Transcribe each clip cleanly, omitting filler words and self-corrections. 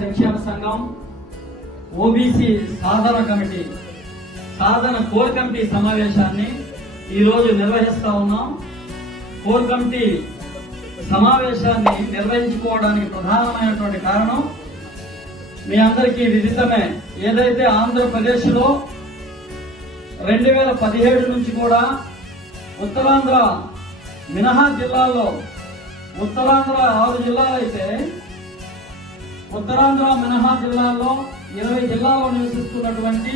సంక్షేమ సంఘం ఓబీసీ సాధన core committee సమావేశాన్ని ఈ రోజు నిర్వహిస్తా ఉన్నాం. కోర్ కమిటీ సమావేశాన్ని నిర్వహించుకోవడానికి ప్రధానమైనటువంటి కారణం మీ అందరికీ విదితమే. ఏదైతే ఆంధ్రప్రదేశ్ లో 2017 నుంచి కూడా ఉత్తరాంధ్ర మినహా జిల్లాల్లో, ఉత్తరాంధ్ర 6 జిల్లాలు అయితే ఉత్తరాంధ్ర మినహా జిల్లాల్లో 20 జిల్లాల్లో నివసిస్తున్నటువంటి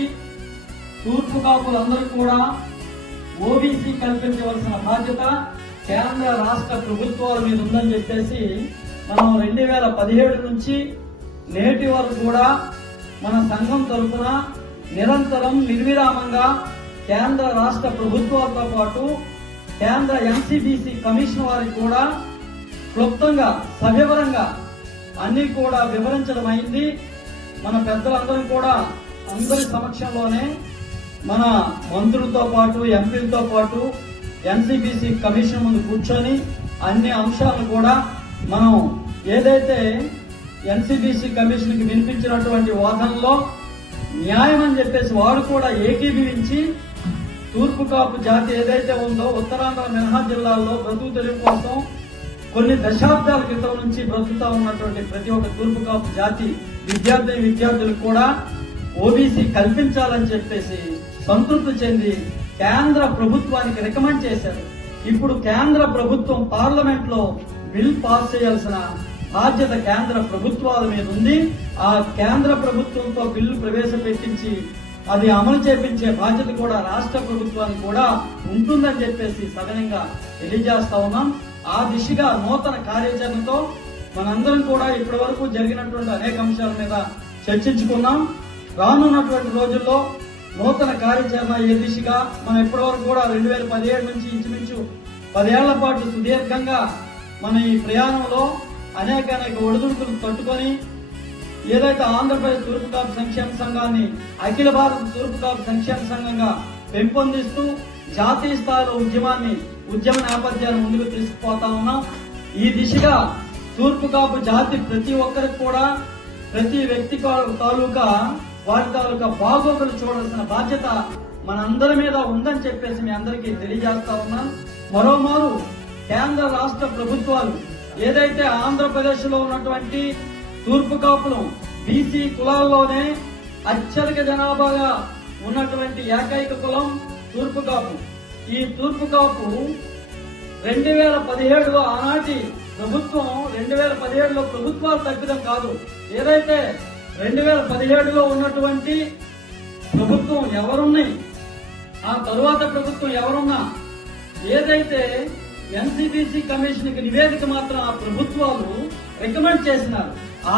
తూర్పు కాపులందరూ కూడా ఓబీసీ కల్పించవలసిన బాధ్యత కేంద్ర రాష్ట్ర ప్రభుత్వాల మీద ఉందని చెప్పేసి మనం 2017 నుంచి నేటి వరకు కూడా మన సంఘం తరఫున నిరంతరం నిర్విరామంగా కేంద్ర రాష్ట్ర ప్రభుత్వాలతో పాటు కేంద్ర ఎన్సీబీసీ కమిషన్ వారికి కూడా క్లుప్తంగా సవివరంగా అన్ని కూడా వివరించడం అయింది. మన పెద్దలందరం కూడా అందరి సమక్షంలోనే మన మంత్రులతో పాటు ఎంపీలతో పాటు ఎన్సీబీసీ కమిషన్ ముందు కూర్చొని అన్ని అంశాలను కూడా మనం ఏదైతే ఎన్సీబీసీ కమిషన్ కి వినిపించినటువంటి వాదనలో న్యాయం అని చెప్పేసి వారు కూడా ఏకీభవించి తూర్పు కాపు జాతి ఏదైతే ఉందో ఉత్తరాంధ్ర మినహా జిల్లాల్లో బ్రతుకు తెరువు కోసం కొన్ని దశాబ్దాల క్రితం నుంచి బ్రతుకుతా ఉన్నటువంటి ప్రతి ఒక్క తూర్పు కాపు జాతి విద్యార్థులకు కూడా ఓబీసీ కల్పించాలని చెప్పేసి సంతృప్తి చెంది కేంద్ర ప్రభుత్వానికి రికమెండ్ చేశారు. ఇప్పుడు కేంద్ర ప్రభుత్వం పార్లమెంట్ లో బిల్ పాస్ చేయాల్సిన బాధ్యత కేంద్ర ప్రభుత్వాల మీద ఉంది. ఆ కేంద్ర ప్రభుత్వంతో బిల్లు ప్రవేశపెట్టించి అది అమలు చేపించే బాధ్యత కూడా రాష్ట్ర ప్రభుత్వానికి కూడా ఉంటుందని చెప్పేసి సవినంగా తెలియజేస్తా ఉన్నాం. ఆ దిశగా నూతన కార్యాచరణతో మనందరం కూడా ఇప్పటి వరకు జరిగినటువంటి అనేక అంశాల మీద చర్చించుకున్నాం. రానున్నటువంటి రోజుల్లో నూతన కార్యాచరణ ఏ దిశగా మనం ఇప్పటి వరకు కూడా 2017 నుంచి ఇంచుమించు 10 ఏళ్ల పాటు సుదీర్ఘంగా మన ఈ ప్రయాణంలో అనేక ఒడిదుడుకులు తట్టుకొని ఏదైతే ఆంధ్రప్రదేశ్ తూర్పు కాపు సంక్షేమ సంఘాన్ని అఖిల భారత తూర్పు కాపు సంక్షేమ సంఘంగా పెంపొందిస్తూ జాతీయ స్థాయిలో ఉద్యమ నేపథ్యాన్ని ముందుకు తీసుకుపోతా ఉన్నాం. ఈ దిశగా తూర్పు కాపు జాతి ప్రతి ఒక్కరికి కూడా ప్రతి వ్యక్తి తాలూకా బాగోగులు చూడాల్సిన బాధ్యత మనందరి మీద ఉందని చెప్పేసి మీ అందరికీ తెలియజేస్తా ఉన్నాం. మరోమారు కేంద్ర రాష్ట్ర ప్రభుత్వాలు ఏదైతే ఆంధ్రప్రదేశ్ లో ఉన్నటువంటి తూర్పు కాపులు బీసీ కులాల్లోనే అత్యధిక జనాభాగా ఉన్నటువంటి ఏకైక కులం తూర్పు కాపు. ఈ తూర్పు కాపు 2017లో ఆనాటి ప్రభుత్వం 2017లో ప్రభుత్వాలు తప్పిదం కాదు. ఏదైతే 2017లో ఉన్నటువంటి ప్రభుత్వం ఎవరున్నాయి, ఆ తరువాత ప్రభుత్వం ఎవరున్నా ఏదైతే ఎన్సీబీసీ కమిషన్ కి నివేదిక మాత్రం ఆ ప్రభుత్వాలు రికమెండ్ చేసినారు. ఆ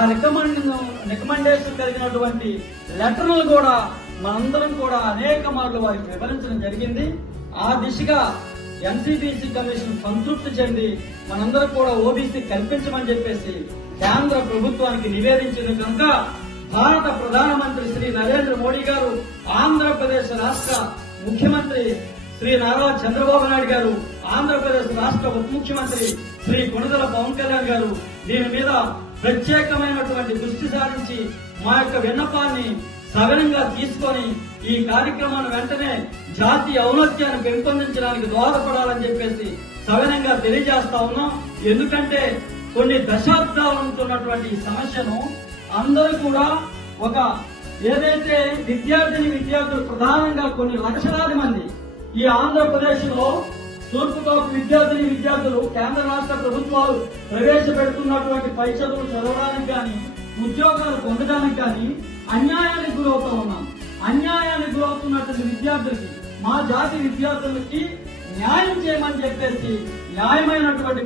రికమెండేషన్ కలిగినటువంటి లెటర్లు కూడా మనందరం కూడా అనేక మార్లు వారికి వివరించడం జరిగింది. ఆ దిశగా ఎన్సీబీసీ కమిషన్ సంతృప్తి చెంది మనందరం కూడా ఓబీసీ కల్పించమని చెప్పేసి కేంద్ర ప్రభుత్వానికి నివేదించిన కనుక భారత ప్రధానమంత్రి శ్రీ నరేంద్ర మోడీ గారు, ఆంధ్రప్రదేశ్ రాష్ట్ర ముఖ్యమంత్రి శ్రీ నారా చంద్రబాబు నాయుడు గారు, ఆంధ్రప్రదేశ్ రాష్ట్ర ఉప ముఖ్యమంత్రి శ్రీ కొణిదెల పవన్ కళ్యాణ్ గారు దీని మీద ప్రత్యేకమైనటువంటి దృష్టి సారించి మా యొక్క విన్నపాన్ని సవినంగా తీసుకొని ఈ కార్యక్రమాన్ని వెంటనే జాతీయ ఔన్నత్యాన్ని పెంపొందించడానికి దోహదపడాలని చెప్పేసి సవినంగా తెలియజేస్తా ఉన్నాం. ఎందుకంటే కొన్ని దశాబ్దాల నుంచి ఉన్నటువంటి ఈ సమస్యను అందరూ కూడా ఒక ఏదైతే విద్యార్థులు ప్రధానంగా కొన్ని లక్షలాది మంది ఈ ఆంధ్రప్రదేశ్ లో తూర్పు కాపు విద్యార్థులు కేంద్ర రాష్ట్ర ప్రభుత్వాలు ప్రవేశపెడుతున్నటువంటి పై చదువులు చదవడానికి కానీ ఉద్యోగాలు పొందడానికి కానీ అన్యాయానికి గురవుతా ఉన్నాం. అన్యాయానికి గురవుతున్నటువంటి విద్యార్థులకి, మా జాతి విద్యార్థులకి న్యాయం చేయమని చెప్పేసి న్యాయమైనటువంటి